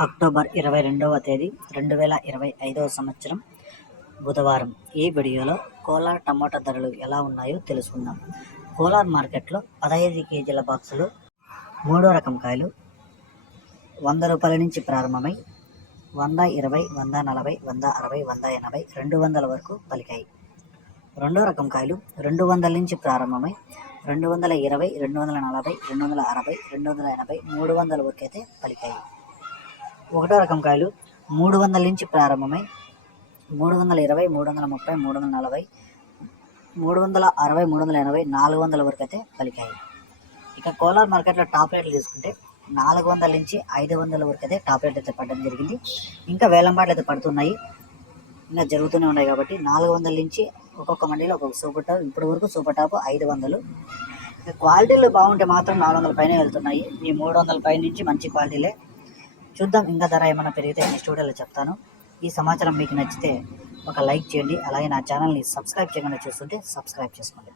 October ఇరవై రెండవ తేదీ రెండు వేల ఇరవై ఐదవ సంవత్సరం బుధవారం. ఈ వీడియోలో కోలార్ టమాటా ధరలు ఎలా ఉన్నాయో తెలుసుకుందాం. కోలార్ మార్కెట్లో పదహైదు కేజీల బాక్సులు మూడో రకం కాయలు వంద రూపాయల నుంచి ప్రారంభమై వంద ఇరవై వంద నలభై వంద అరవై వంద ఎనభై రెండు వందల వరకు పలికాయి. రెండో రకం కాయలు రెండు వందల నుంచి ప్రారంభమై రెండు వందల ఇరవై రెండు వందల నలభై రెండు వందల అరవై రెండు వందల ఎనభై మూడు వందల వరకు అయితే పలికాయి. ఒకటో రకం కాయలు. మూడు వందల నుంచి ప్రారంభమై మూడు వందల ఇరవై మూడు వందల ముప్పై మూడు వందల నలభై మూడు వందల అరవై మూడు వందల ఎనభై నాలుగు వందల వరకు అయితే పలికాయి. ఇక కోలార్ మార్కెట్లో టాప్ రేట్లు తీసుకుంటే నాలుగు వందల నుంచి ఐదు వందల వరకు అయితే టాప్ రేట్ అయితే పడడం జరిగింది. ఇంకా వేలంబాట్లు అయితే పడుతున్నాయి. ఇంకా జరుగుతూనే ఉన్నాయి కాబట్టి నాలుగు వందల నుంచి ఒక్కొక్క మండీలో ఒక్కొక్క సూపర్ టాప్. ఇప్పటి వరకు సూపర్ టాప్ ఐదు వందలు. క్వాలిటీలు బాగుంటే మాత్రం నాలుగు వందల పైన వెళ్తున్నాయి. ఈ మూడు వందల పై నుంచి మంచి క్వాలిటీలే చూద్దాం. ఇంకా ధర ఏమైనా పెరిగితే నెక్స్ట్ వీడియోలో చెప్తాను. ఈ సమాచారం మీకు నచ్చితే ఒక లైక్ చేయండి. అలాగే నా ఛానల్ని సబ్స్క్రైబ్ చేయకుండా చూస్తుంటే సబ్స్క్రైబ్ చేసుకోండి.